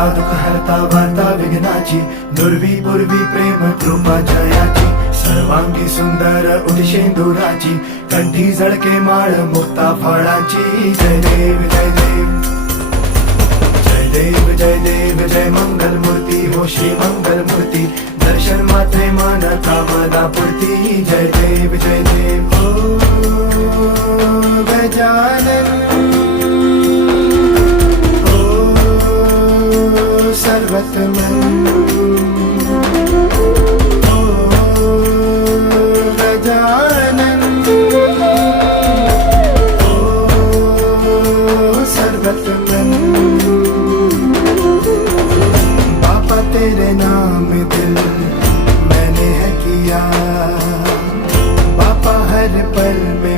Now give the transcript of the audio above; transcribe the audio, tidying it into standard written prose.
करता दुःख हरता वार्ता विघ्नाची, दुर्वी पूर्वी प्रेम कृपा जयाची, सर्वांगी सुंदर उदिशेंदुराची, कंठी झळके माळ मुक्ता फळाची. जय देव जय देव जय देव जय देव जय मंगल मूर्ती हो श्री मंगल मूर्ती, दर्शन मात्रे मन कामना पूर्ती. जय देव जय देव ओ गजानन सर्वतमन ओ गजानन ओ सर्वतमन. बापा तेरे नाम दिल मैंने है किया, बापा हर पल में